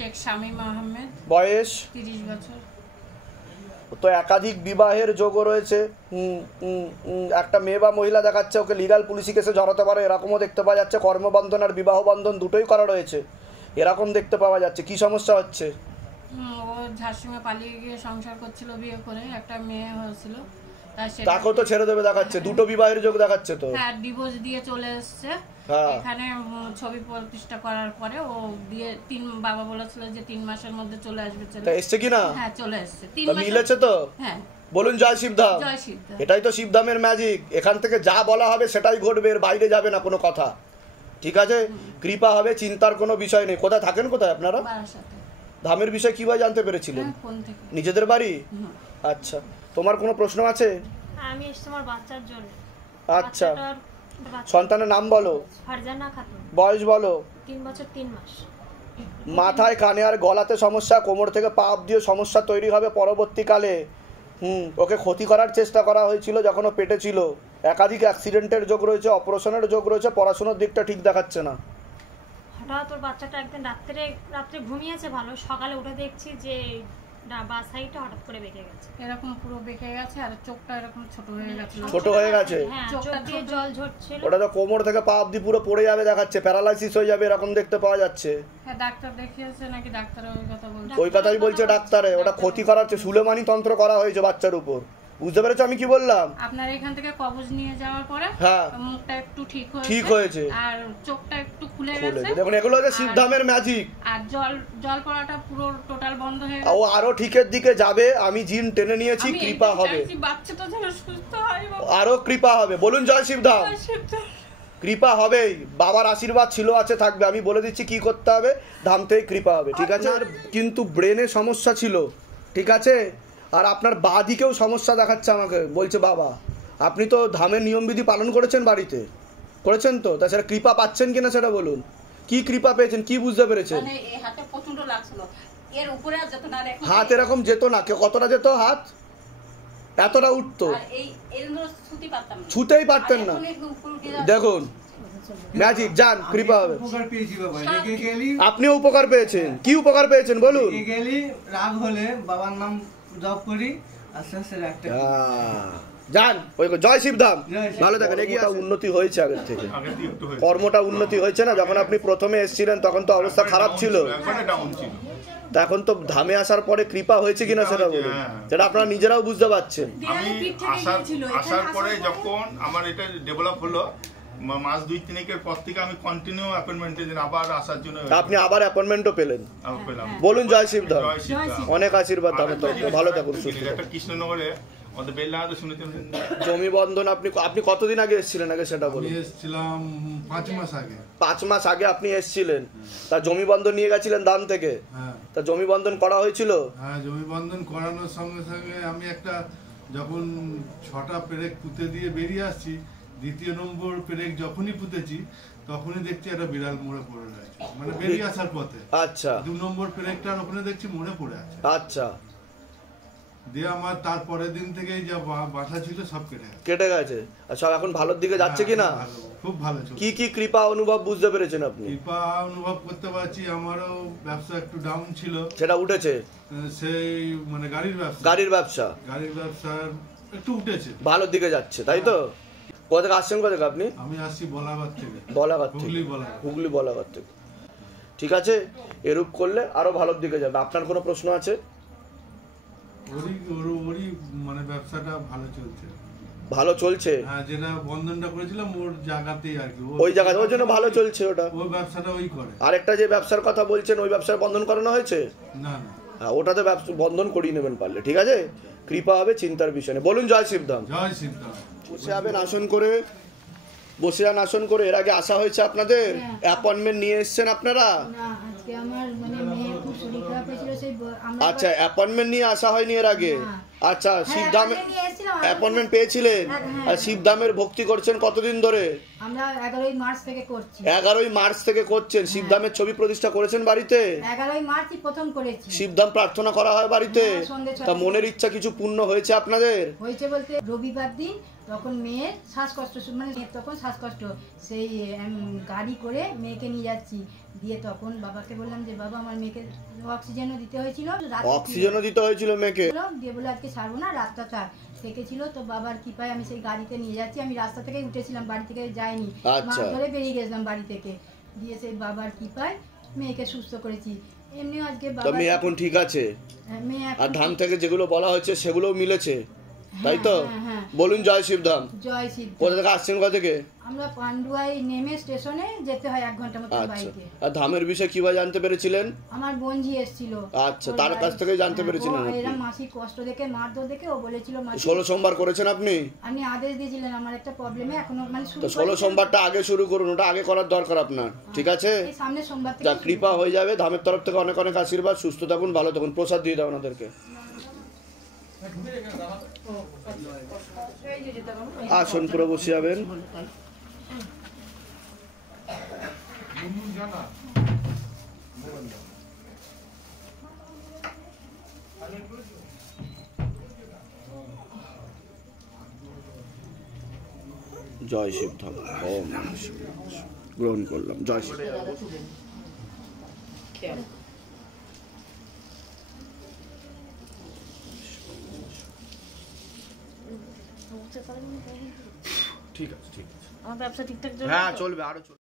শেখ শামীম আহমেদ, বয়স 30 বছর। তো একাধিক বিবাহের যোগও রয়েছে। একটা মেয়ে বা মহিলা দেখাচ্ছে, ওকে লিগাল পুলিশি কেসে জড়াতে পারে, এরকমও দেখতে পাওয়া যাচ্ছে। কর্মবন্ধন আর বিবাহ বন্ধন দুটোই করা রয়েছে, এরকম দেখতে পাওয়া যাচ্ছে। কি সমস্যা হচ্ছে? ও ঝাড়সিংহে পালিয়ে গিয়ে সংসার করছিল, বিয়ে করে একটা মেয়ে হয়েছিল, তাকেও তো ছেড়ে দেবে দেখাচ্ছে। দুটো বিবাহের যোগ দেখাচ্ছে তো। হ্যাঁ, ডিভোর্স দিয়ে চলে এসছে এখানে। ছবি প্রতিষ্ঠা করার পরে ও দিয়ে বাবা বলেছিল যে 3 মাসের মধ্যে চলে আসবে। এসছে কিনা? হ্যাঁ, চলে এসছে। 3 মাস মিলেছে তো? হ্যাঁ। বলুন জয় শিবধাম। জয় শিবধাম। এটাই তো শিবধামের ম্যাজিক। এখান থেকে যা বলা হবে সেটাই ঘটবে, এর বাইরে যাবে না কোনো কথা। ঠিক আছে, কৃপা হবে, চিন্তার কোনো বিষয় নেই। কোথায় থাকেন, কোথায় আপনারা? বারাসাতে। ধামের বিষয় কিভাবে জানতে পেরেছিলেন? ফোন থেকে। নিজেদের বাড়ি? আচ্ছা, তোমার কোনো প্রশ্ন আছে? আমি এসেছি আমার বাচ্চার জন্য। আচ্ছা, সন্তানের নাম বলো। ফারজানা খাতুন। বয়স বলো। 3 বছর 3 মাস। মাথায়, কানে আর গলাতে সমস্যা, কোমর থেকে পা অবধি সমস্যা তৈরি হবে পরবর্তীকালে। ওকে ক্ষতি করার চেষ্টা করা হয়েছিল যখন ও পেটে ছিল। একাধিক অ্যাক্সিডেন্টের যোগ রয়েছে, অপারেশনের যোগ রয়েছে, পড়াশোনার দিকটা ঠিক দেখাচ্ছে না। হঠাৎ ওর বাচ্চাটা একদিন রাত্রে ঘুমিয়েছে ভালো, সকালে উঠে দেখছি যে বাঁ সাইডটা হঠাৎ করে বেঁকে গেছে। এরকম পুরো বেঁকে গেছে আর চোখটা এরকম ছোট হয়ে গেছে। ছোট হয়ে গেছে? হ্যাঁ, চোখটা দিয়ে জল ঝরছিল। ওটা তো কোমর থেকে পা অবধি পুরো পড়ে যাবে দেখাচ্ছে, প্যারালাইসিস হয়ে যাবে এরকম দেখতে পাওয়া যাচ্ছে। হ্যাঁ, ডাক্তার দেখিয়েছে নাকি? ডাক্তার ওই কথা বলছে। ওই কথাই বলছে ডাক্তারে। ওটা ক্ষতি করার সুলেমানি তন্ত্র করা হয়েছে বাচ্চার উপর। বুঝতে পেরেছো আমি কি বললাম? আপনার এখান থেকে কবজ নিয়ে যাওয়ার পরে মুখটা একটু ঠিক হয়েছে আর চোখটা একটু খুলে গেছে। দেখুন, এগুলো হচ্ছে শিবধামের ম্যাজিক। আর জল পড়াটা পুরো টোটাল বন্ধ হয়ে গেছে। ও আরো ঠিকের দিকে যাবে। আমি জিন টেনে নিয়েছি, কৃপা হবে। বাচ্চাটা যেন সুস্থ হয়, আরো কৃপা হবে। বলুন জয় শিবধাম। কৃপা হবেই, বাবার আশীর্বাদ ছিল, আছে, থাকবে। আমি বলে দিচ্ছি কি করতে হবে, ধাম থেকে কৃপা হবে। ঠিক আছে? আর কিন্তু ব্রেনে সমস্যা ছিল, ঠিক আছে? আর আপনার বাঁ দিকেও সমস্যা দেখাচ্ছে আমাকে, বলছে বাবা। আপনি তো ধামের নিয়মবিধি পালন করেছেন, বাড়িতে করেছেন তো? তা সেটা কৃপা পাচ্ছেন কিনা সেটা বলুন। কি কৃপা পেয়েছেন, কি বুঝতে পেরেছেন? হাত এরকম যেত না, কতটা যেত হাত? এতটা উঠতো, ছুতেই পারতেন না। দেখুন ম্যাজিক, যান, কৃপা হবে। আপনিও উপকার পেয়েছেন। কি উপকার পেয়েছেন বলুন? রাগ হলে বাবার নাম জপ করি, আস্তে আস্তে রাগটা যান। ওই জয় শিবধাম, ভালো থাকেন। এগিয়ে উন্নতি হয়েছে আগের থেকে, কর্মটা উন্নতি হয়েছে না? যখন আপনি প্রথমে এসেছিলেন তখন তো অবস্থা খারাপ ছিল, এখন তো ধামে আসার পরে কৃপা হয়েছে কিনা সেটা বলুন। সেটা আপনারা নিজেরাও বুঝতে পারছেন। আমি আসার পরে যখন আমার এটা ডেভেলপ হলো, মাস 2-3 পর থেকে আমি কন্টিনিউ অ্যাপয়েন্টমেন্টের জন্য আবার আসার জন্য। আপনি আবার অ্যাপয়েন্টমেন্টও পেলেন? বলুন জয় শিবধাম। অনেক আশীর্বাদ ধামে, তো ভালো থাকুন, সুস্থ থাকুন। কৃষ্ণনগরে জমি বন্ধন আপনি কতদিন আগে এসেছিলেন আগে সেটা বলুন। এসেছিলাম 5 মাস আগে। 5 মাস আগে আপনি এসেছিলেন। তা জমি বন্ধন নিয়ে গেছিলেন দান থেকে? তা জমি বন্ধন করা হয়েছিল? হ্যাঁ, জমি বন্ধন করানোর সঙ্গে সঙ্গে আমি একটা যখন 6টা পেরেক পুঁতে দিয়ে বেরিয়ে আসছি, 2য় নম্বর পেরেক যখনই পুঁতেছি তখনই দেখছি একটা বিড়াল মরে পড়ে রয়েছে, মানে বেরিয়ে আসার পথে। আচ্ছা। 2 নম্বর পেরেকটার ওখানে দেখছি মরে পড়ে আছে। আচ্ছা। দিয়ে আমার তারপরের দিন থেকেই যা বাধা ছিল সব কেটে গেছে। আচ্ছা, এখন ভালোর দিকে যাচ্ছে কিনা? খুব ভালো। কি কি কৃপা অনুভব বুঝতে পেরেছেন আপনি? কৃপা অনুভব করতে পারছি। আমারও ব্যবসা একটু ডাউন ছিল, সেটা উঠেছে। সেই মানে গাড়ির ব্যবসা একটু উঠেছে, ভালোর দিকে যাচ্ছে, তাই তো? কোথা থেকে আসছেন? কোথা থেকে আপনি? আমি আসছি বলাঘাট থেকে। হুগলি বলাঘাট থেকে। ঠিক আছে, এরূপ করলে আরো ভালোর দিকে যাবে। আপনার কোনো প্রশ্ন আছে? ওরই মানে ব্যবসাটা ভালো চলছে। হ্যাঁ, যেটা বন্ধনটা করেছিলাম ওর জায়গাতেই আর কি, ওই জায়গাতে ওর জন্য ভালো চলছে। ওটা ওই ব্যবসাটা ওই করে। আরেকটা যে ব্যবসার কথা বলছেন, ওই ব্যবসার বন্ধন করানো হয়েছে? না। হ্যাঁ, ওটাতে ব্যবসা বন্ধন করিয়ে নেবেন পারলে। ঠিক আছে, কৃপা হবে, চিন্তার বিষয় নেই। বলুন জয় শিবধাম। জয় শিবধাম। বসে যাবেন আসন করে, বসে যান আসন করে। এর আগে আসা হয়েছে আপনাদের? অ্যাপয়েন্টমেন্ট নিয়ে এসেছেন আপনারা? আচ্ছা, অ্যাপয়েন্টমেন্ট নিয়ে আসা হয়নি এর আগে? আচ্ছা, শিবধাম অ্যাপয়েন্টমেন্ট পেয়েছিলেন? আর শিবধামের ভক্তি করছেন কতদিন ধরে? আমরা 11ই মার্চ থেকে করছি। 11ই মার্চ থেকে করছেন। শিবধামের ছবি প্রতিষ্ঠা করেছেন বাড়িতে? 11ই মার্চই প্রথম করেছি। শিবধাম প্রার্থনা করা হয় বাড়িতে? তা মনের ইচ্ছা কিছু পূর্ণ হয়েছে আপনাদের? হয়েছে বলতে রবিবার দিন তখন মেয়ের শ্বাসকষ্ট মানে মেয়ের তখন শ্বাসকষ্ট সেই গাড়ি করে মেয়েকে নিয়ে যাচ্ছি দিয়ে তখন বাবাকে বললাম যে বাবা আমার মেয়েকে অক্সিজেনও দিতে হয়েছিল অক্সিজেনও দিতে হয়েছিল মেয়েকে দিয়ে বলে আজকে ছাড়বো না রাতটা থাক থেকেছিল তো বাবার কৃপায় আমি সেই গাড়িতে নিয়ে যাচ্ছি আমি রাস্তা থেকে উঠেছিলাম বাড়ি থেকে যাইনি মাছ ধরে বেরিয়ে গেছিলাম বাড়ি থেকে দিয়ে সেই বাবার কৃপায় মেয়েকে সুস্থ করেছি এমনিও আজকে বাবা মেয়ে এখন ঠিক আছে মেয়ে আর ধাম থেকে যেগুলো বলা হয়েছে সেগুলোও মিলেছে তাই তো বলুন জয় শিবধাম জয় শিব কোথা থেকে আসছেন কোথা থেকে আমরা পান্ডুয়ায় নেমে স্টেশনে যেতে হয় 1 ঘন্টা মতো আচ্ছা বাইকে আর ধামের বিষয়ে কিভাবে জানতে পেরেছিলেন আমার বোনজি এসেছিল আচ্ছা তার কাছ থেকে জানতে পেরেছিলেন আপনি এরা মাসি কষ্ট দেখে মারধর দেখে ও বলেছিল মাসি 16 সোমবার করেছেন আপনি আদেশ দিয়েছিলেন আমার একটা প্রবলেমে এখনো মানে শুরু তো 16 সোমবারটা আগে শুরু করুন ওটা আগে করার দরকার আপনার ঠিক আছে এই সামনে সোমবার যা থেকে কৃপা হয়ে যাবে ধামের তরফ থেকে অনেক অনেক আশীর্বাদ সুস্থ থাকুন ভালো থাকুন প্রসাদ দিয়ে দাও ওনাদেরকে আসন পুরো বসে যাবেন জয় শিবধাম ওম নমঃ শিবায় গ্রহণ করলাম জয় শিব ঠিক আছে আমার ব্যবসা ঠিকঠাক হ্যাঁ চলবে আরো চলবে